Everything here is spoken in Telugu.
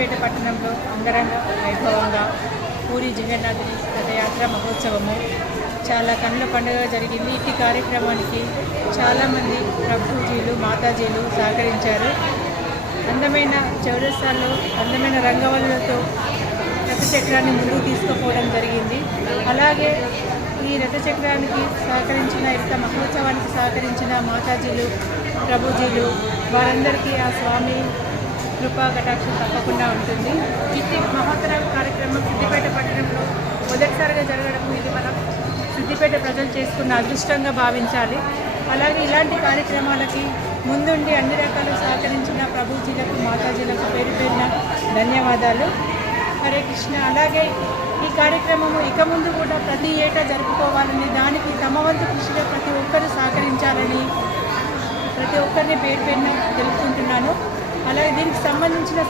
సిద్దిపేట పట్టణంలో అంగరంగ వైభవంగా పూరి జగన్నాథుని రథయాత్ర మహోత్సవము చాలా కన్నుల పండుగ జరిగింది. ఇట్టి కార్యక్రమానికి చాలామంది ప్రభుజీలు మాతాజీలు సహకరించారు. అందమైన చౌరస్తాల్లో అందమైన రంగవల్లులతో రథచక్రాన్ని ముందుకు తీసుకుపోవడం జరిగింది. అలాగే ఈ రథచక్రానికి సహకరించిన రథ మహోత్సవానికి సహకరించిన మాతాజీలు ప్రభుజీలు వారందరికీ ఆ స్వామి కృపా కటాక్షం తప్పకుండా ఉంటుంది. ఇట్టి మహోత్తర కార్యక్రమం సిద్దిపేట పట్టణంలో మొదటిసారిగా జరగడం ఇది మనం సిద్దిపేట ప్రజలు చేసుకున్న అదృష్టంగా భావించాలి. అలాగే ఇలాంటి కార్యక్రమాలకి ముందుండి అన్ని రకాలు సహకరించిన ప్రభుజీలకు మాతాజీలకు పేరు పేరున ధన్యవాదాలు. హరే కృష్ణ. అలాగే ఈ కార్యక్రమము ఇక ముందు కూడా ప్రతి ఏటా జరుపుకోవాలని, దానికి తమ వంతు కృషిగా ప్రతి ఒక్కరూ సహకరించాలని ప్రతి ఒక్కరిని పేరు పేరున తెలుపుకుంటున్నాను. అలాగే దీనికి సంబంధించిన